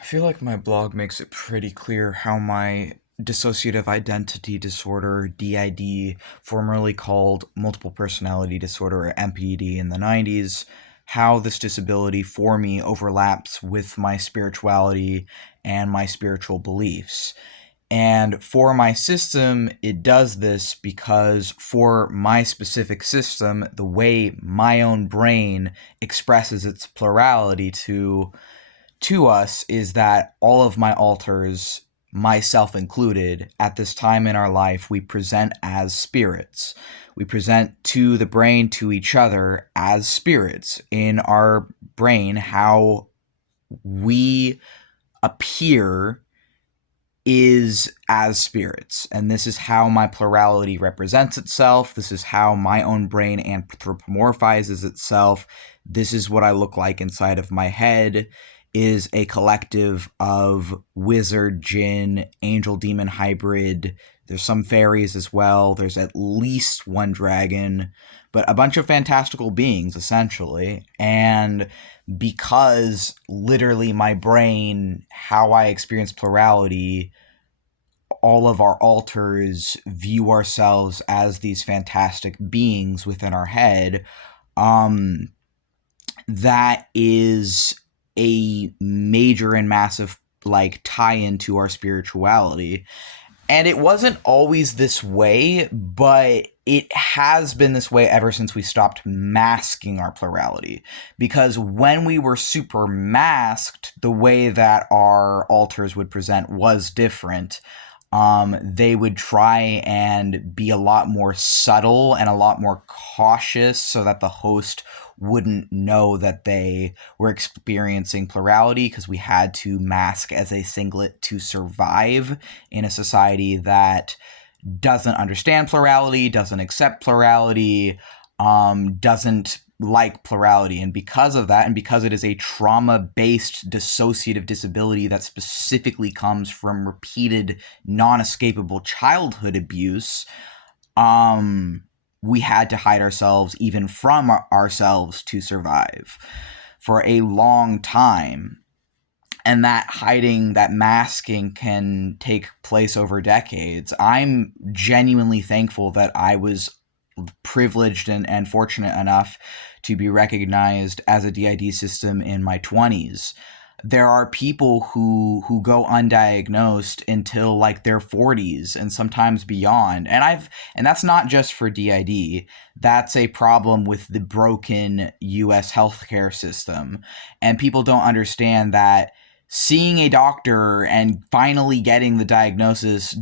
I feel like my blog makes it pretty clear how my dissociative identity disorder, DID, formerly called multiple personality disorder or MPD in the 90s, how this disability for me overlaps with my spirituality and my spiritual beliefs. And for my system, it does this because for my specific system, the way my own brain expresses its plurality to us is that all of my alters, myself included, at this time in our life, we present as spirits. We present to the brain, to each other, as spirits. In our brain, how we appear is as spirits. And this is how my plurality represents itself. This is how my own brain anthropomorphizes itself. This is what I look like inside of my head, is a collective of wizard, djinn, angel, demon hybrid. There's some fairies as well. There's at least one dragon, but a bunch of fantastical beings, essentially. And because literally my brain, how I experience plurality, all of our alters view ourselves as these fantastic beings within our head, um, that is a major and massive like tie into our spirituality. And it wasn't always this way, but it has been this way ever since we stopped masking our plurality. Because when we were super masked, the way that our alters would present was different. They would try and be a lot more subtle and a lot more cautious so that the host wouldn't know that they were experiencing plurality, because we had to mask as a singlet to survive in a society that doesn't understand plurality, doesn't accept plurality, doesn't like plurality. And because of that, and because it is a trauma-based dissociative disability that specifically comes from repeated non-escapable childhood abuse, we had to hide ourselves even from ourselves to survive for a long time. And that hiding, that masking can take place over decades. I'm genuinely thankful that I was privileged and fortunate enough to be recognized as a D.I.D. system in my 20s. There are people who go undiagnosed until like their 40s and sometimes beyond. And that's not just for D.I.D. That's a problem with the broken US healthcare system. And people don't understand that seeing a doctor and finally getting the diagnosis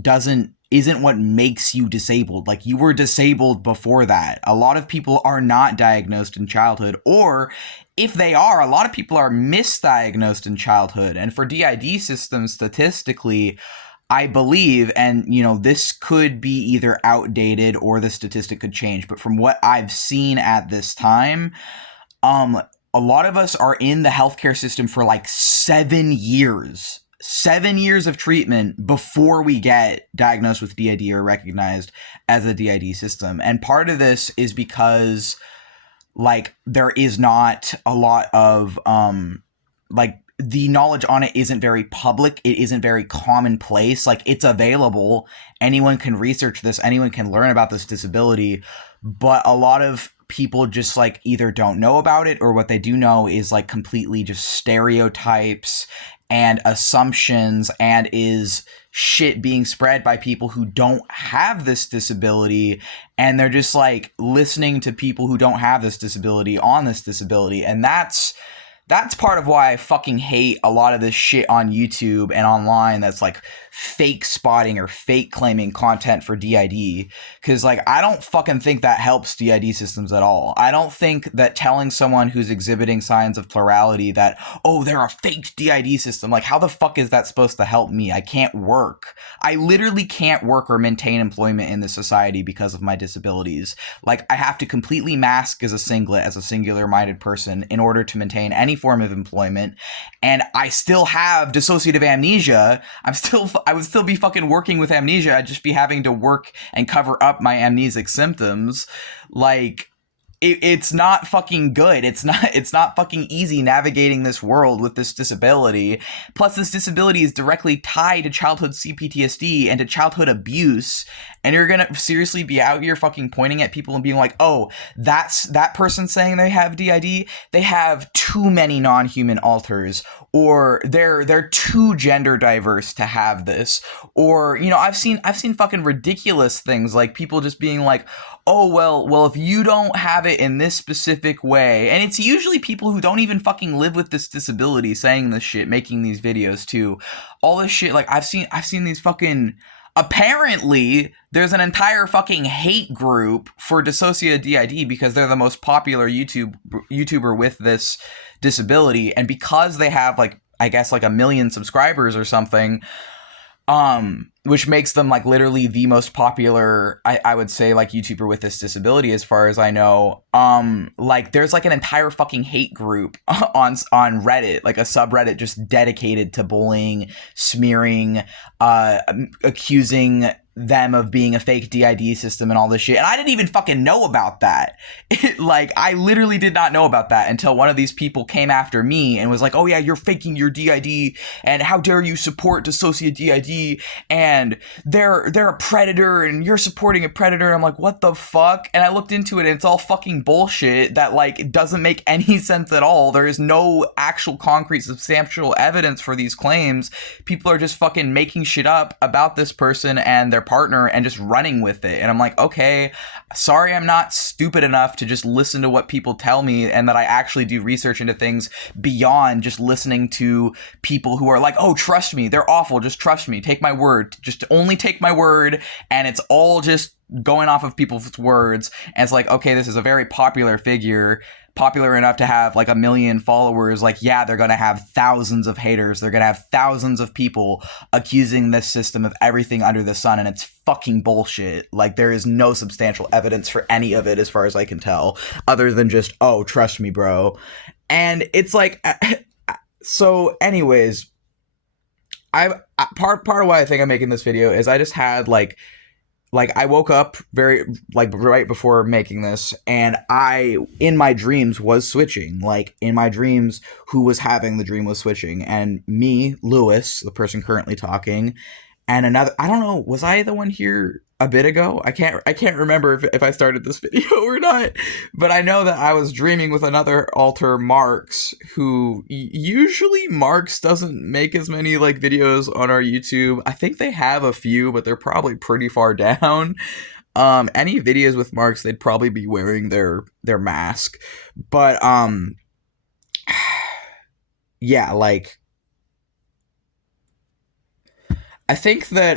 isn't what makes you disabled. Like, you were disabled before that. A lot of people are not diagnosed in childhood, or if they are, a lot of people are misdiagnosed in childhood. And for DID systems, statistically, I believe, and this could be either outdated or the statistic could change, but from what I've seen at this time, a lot of us are in the healthcare system for like 7 years. 7 years of treatment before we get diagnosed with DID or recognized as a DID system. And part of this is because like there is not a lot of like the knowledge on it isn't very public. It isn't very commonplace. Like, it's available. Anyone can research this. Anyone can learn about this disability. But a lot of people just like either don't know about it, or what they do know is like completely just stereotypes and assumptions, and is shit being spread by people who don't have this disability, and they're just like listening to people who don't have this disability on this disability. And that's part of why I fucking hate a lot of this shit on YouTube and online that's like fake spotting or fake claiming content for DID. Because like, I don't fucking think that helps DID systems at all. I don't think that telling someone who's exhibiting signs of plurality that, oh, they're a fake DID system, like, how the fuck is that supposed to help me? I can't work. I literally can't work or maintain employment in this society because of my disabilities. Like, I have to completely mask as a singlet, as a singular-minded person, in order to maintain any form of employment. And I still have dissociative amnesia. I would still be fucking working with amnesia. I'd just be having to work and cover up my amnesic symptoms. Like, it's not fucking good. It's not fucking easy navigating this world with this disability. Plus, this disability is directly tied to childhood CPTSD and to childhood abuse. And you're gonna seriously be out here fucking pointing at people and being like, oh, that's that person saying they have DID. They have too many non-human alters, or they're too gender diverse to have this. Or, you know, I've seen fucking ridiculous things like people just being like, oh, well, if you don't have it in this specific way, and it's usually people who don't even fucking live with this disability saying this shit, making these videos too. All this shit, like I've seen these fucking, apparently there's an entire fucking hate group for dissociative DID because they're the most popular YouTuber with this disability, and because they have like, I guess like 1 million subscribers or something, which makes them like literally the most popular, I would say, like YouTuber with this disability as far as I know. Like there's like an entire fucking hate group on Reddit, like a subreddit just dedicated to bullying, smearing, accusing them of being a fake DID system and all this shit. And I didn't even fucking know about that. Like, I literally did not know about that until one of these people came after me and was like, oh yeah, you're faking your DID, and how dare you support dissociative DID, and they're a predator, and you're supporting a predator. I'm like, what the fuck? And I looked into it, and it's all fucking bullshit that, like, it doesn't make any sense at all. There is no actual concrete substantial evidence for these claims. People are just fucking making shit up about this person and their partner and just running with it. And I'm like, okay, sorry, I'm not stupid enough to just listen to what people tell me, and that I actually do research into things beyond just listening to people who are like, oh, trust me, they're awful, just trust me, take my word, just only take my word. And it's all just going off of people's words. And it's like, okay, this is a very popular figure, popular enough to have like 1 million followers. Like, yeah, they're going to have thousands of haters. They're going to have thousands of people accusing this system of everything under the sun, and it's fucking bullshit. Like, there is no substantial evidence for any of it as far as I can tell, other than just, oh, trust me, bro. And it's like, so anyways, part of why I think I'm making this video is I just had like I woke up very, like, right before making this, and I, in my dreams, was switching. Like, in my dreams, who was having the dream was switching. And me, Luise, the person currently talking, and another, I don't know, was I the one here a bit ago? I can't remember if I started this video or not, but I know that I was dreaming with another alter, Marks, who usually Marks doesn't make as many like videos on our YouTube. I think they have a few, but they're probably pretty far down. Any videos with Marks, they'd probably be wearing their mask. But yeah, like, I think that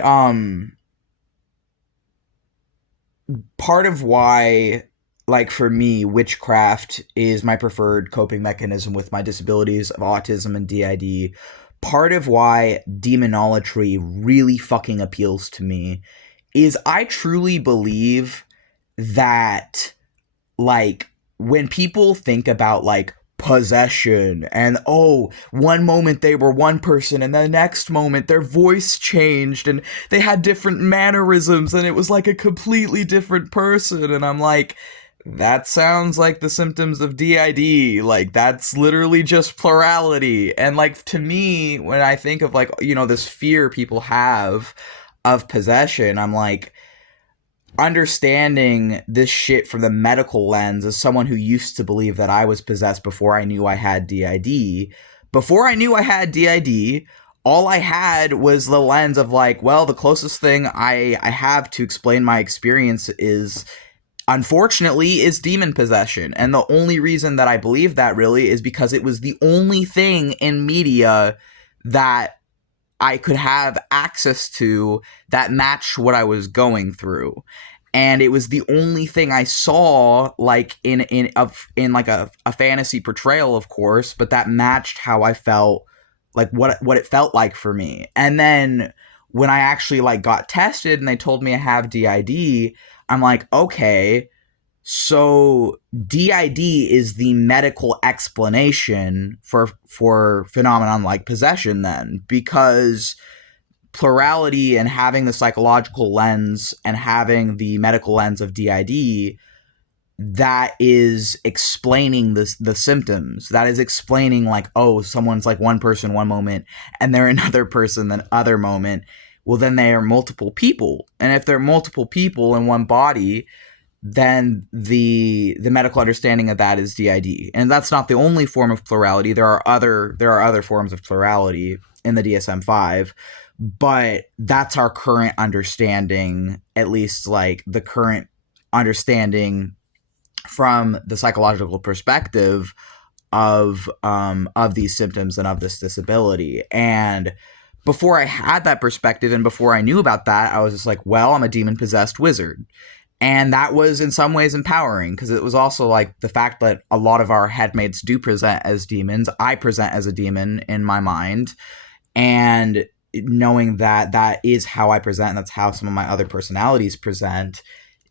part of why, like, for me, witchcraft is my preferred coping mechanism with my disabilities of autism and DID. Part of why demonolatry really fucking appeals to me is I truly believe that, like, when people think about, like, possession, and oh, one moment they were one person, and the next moment their voice changed, and they had different mannerisms, and it was like a completely different person, and I'm like, that sounds like the symptoms of DID. Like, that's literally just plurality. And, like, to me, when I think of, like, you know, this fear people have of possession, I'm like, understanding this shit from the medical lens as someone who used to believe that I was possessed before I knew I had DID. Before I knew I had DID, all I had was the lens of, like, well, the closest thing I have to explain my experience is, unfortunately, is demon possession. And the only reason that I believe that really is because it was the only thing in media that I could have access to that matched what I was going through. And it was the only thing I saw, like, in like a fantasy portrayal, of course, but that matched how I felt, like what it felt like for me. And then when I actually, like, got tested and they told me I have DID, I'm like, okay, so DID is the medical explanation for phenomenon like possession then, because plurality and having the psychological lens and having the medical lens of DID that is explaining the symptoms. That is explaining like, oh, someone's like one person one moment and they're another person the other moment. Well, then they are multiple people. And if they're multiple people in one body, then the medical understanding of that is D.I.D. And that's not the only form of plurality. There are other forms of plurality in the DSM-5, but that's our current understanding, at least like the current understanding from the psychological perspective of these symptoms and of this disability. And before I had that perspective and before I knew about that, I was just like, well, I'm a demon-possessed wizard. And that was in some ways empowering, because it was also like the fact that a lot of our headmates do present as demons. I present as a demon in my mind. And knowing that that is how I present and that's how some of my other personalities present,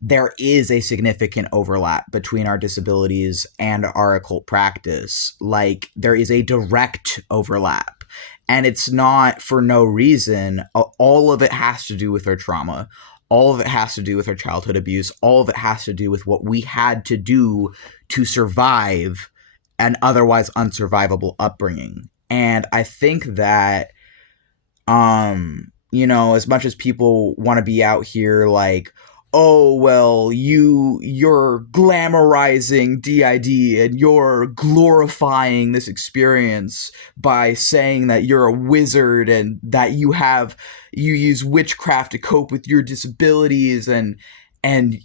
there is a significant overlap between our disabilities and our occult practice. Like, there is a direct overlap. And it's not for no reason. All of it has to do with our trauma. All of it has to do with our childhood abuse. All of it has to do with what we had to do to survive an otherwise unsurvivable upbringing. And I think that, as much as people want to be out here like, oh, well, you're glamorizing D.I.D. and you're glorifying this experience by saying that you're a wizard and that you use witchcraft to cope with your disabilities and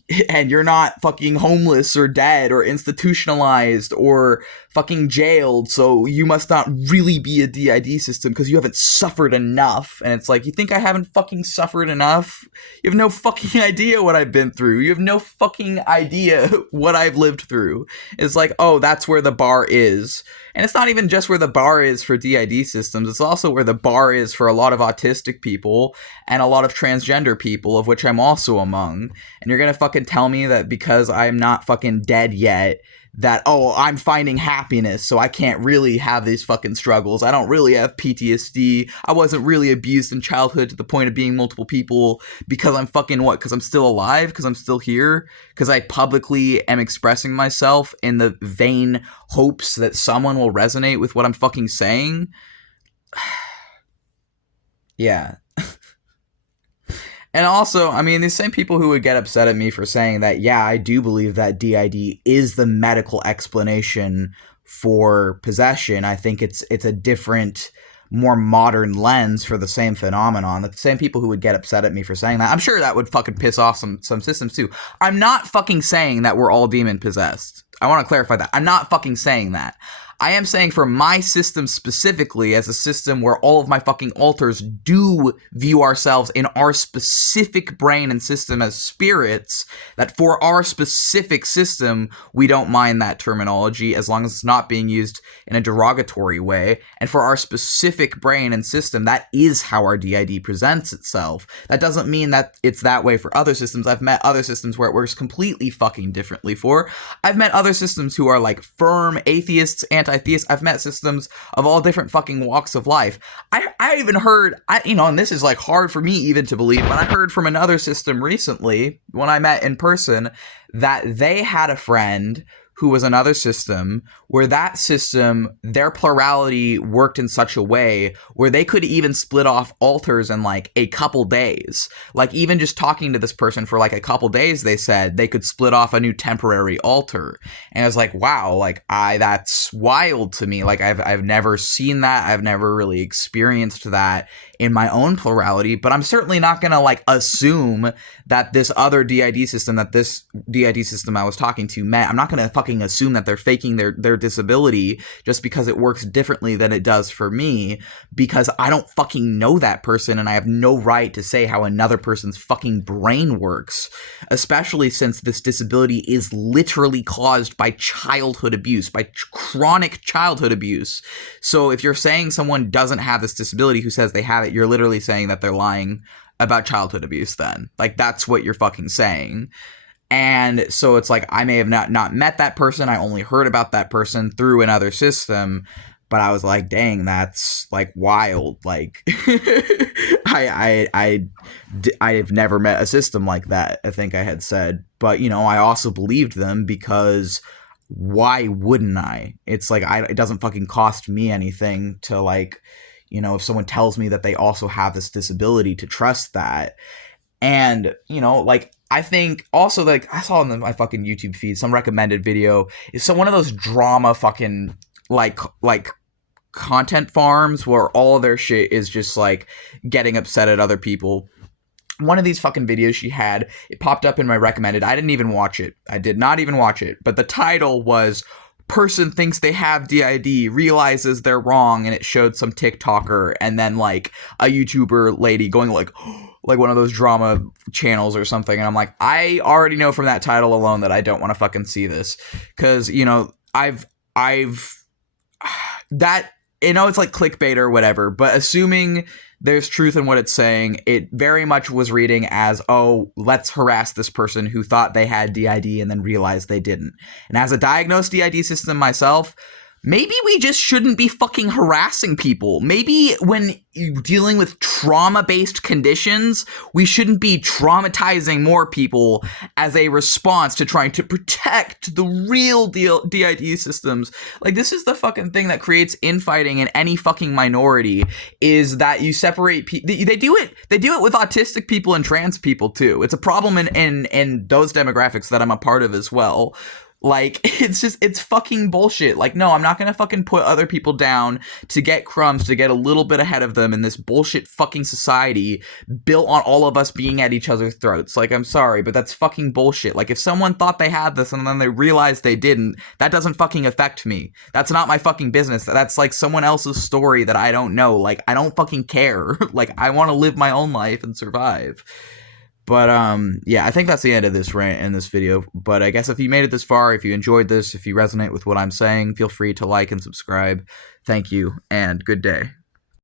you're not fucking homeless or dead or institutionalized or fucking jailed, so you must not really be a D.I.D. system because you haven't suffered enough. And it's like, you think I haven't fucking suffered enough? You have no fucking idea what I've been through. You have no fucking idea what I've lived through. It's like, oh, that's where the bar is. And it's not even just where the bar is for D.I.D. systems. It's also where the bar is for a lot of autistic people and a lot of transgender people, of which I'm also among. And you're gonna fucking tell me that because I'm not fucking dead yet, that, oh, I'm finding happiness, so I can't really have these fucking struggles. I don't really have PTSD. I wasn't really abused in childhood to the point of being multiple people because I'm fucking what? Because I'm still alive? Because I'm still here? Because I publicly am expressing myself in the vain hopes that someone will resonate with what I'm fucking saying? Yeah. And also, I mean, these same people who would get upset at me for saying that, yeah, I do believe that D.I.D. is the medical explanation for possession. I think it's a different, more modern lens for the same phenomenon. The same people who would get upset at me for saying that, I'm sure that would fucking piss off some systems too. I'm not fucking saying that we're all demon possessed. I want to clarify that. I'm not fucking saying that. I am saying for my system specifically, as a system where all of my fucking alters do view ourselves in our specific brain and system as spirits, that for our specific system, we don't mind that terminology as long as it's not being used in a derogatory way. And for our specific brain and system, that is how our D.I.D. presents itself. That doesn't mean that it's that way for other systems. I've met other systems where it works completely fucking differently for. I've met other systems who are like firm atheists, anti-theists. I've met systems of all different fucking walks of life. I even heard, and this is like hard for me even to believe, but I heard from another system recently when I met in person that they had a friend who was another system where that system, their plurality worked in such a way where they could even split off alters in like a couple days. Like even just talking to this person for like a couple days, they said they could split off a new temporary alter. And I was like, wow, like that's wild to me. Like I've never seen that. I've never really experienced that in my own plurality, but I'm certainly not going to like assume that this other D.I.D. system, that this D.I.D. system I was talking to met. I'm not going to fucking assume that they're faking their disability just because it works differently than it does for me, because I don't fucking know that person and I have no right to say how another person's fucking brain works, especially since this disability is literally caused by childhood abuse, by chronic childhood abuse. So if you're saying someone doesn't have this disability who says they have it, you're literally saying that they're lying about childhood abuse then. Like, that's what you're fucking saying. And so it's like, I may have not met that person. I only heard about that person through another system. but I was like, dang, that's like wild. Like, I've never met a system like that, I think I had said. But, you know, I also believed them because why wouldn't I? It's like, it doesn't fucking cost me anything to, like, you know, if someone tells me that they also have this disability, to trust that. And, you know, like, I think also, like, I saw in my fucking YouTube feed some recommended video. It's one of those drama fucking, like content farms where all of their shit is just, like, getting upset at other people. One of these fucking videos she had, it popped up in my recommended. I didn't even watch it. I did not even watch it. But the title was person thinks they have D.I.D, realizes they're wrong, and it showed some TikToker and then, like, a YouTuber lady going, like one of those drama channels or something. And I'm like, I already know from that title alone that I don't want to fucking see this. Because, you know, that, you know, it's like clickbait or whatever, but assuming there's truth in what it's saying, it very much was reading as, oh, let's harass this person who thought they had D.I.D and then realized they didn't. And as a diagnosed D.I.D system myself, maybe we just shouldn't be fucking harassing people. Maybe when you're dealing with trauma-based conditions, we shouldn't be traumatizing more people as a response to trying to protect the real D.I.D systems. Like, this is the fucking thing that creates infighting in any fucking minority, is that you separate people. They do it with autistic people and trans people too. It's a problem in those demographics that I'm a part of as well. Like, it's fucking bullshit. Like, no, I'm not gonna fucking put other people down to get crumbs, to get a little bit ahead of them in this bullshit fucking society built on all of us being at each other's throats. Like, I'm sorry, but that's fucking bullshit. Like, if someone thought they had this and then they realized they didn't, that doesn't fucking affect me. That's not my fucking business. That's, like, someone else's story that I don't know. Like, I don't fucking care. Like, I want to live my own life and survive. But, yeah, I think that's the end of this rant in this video. But I guess if you made it this far, if you enjoyed this, if you resonate with what I'm saying, feel free to like and subscribe. Thank you, and good day.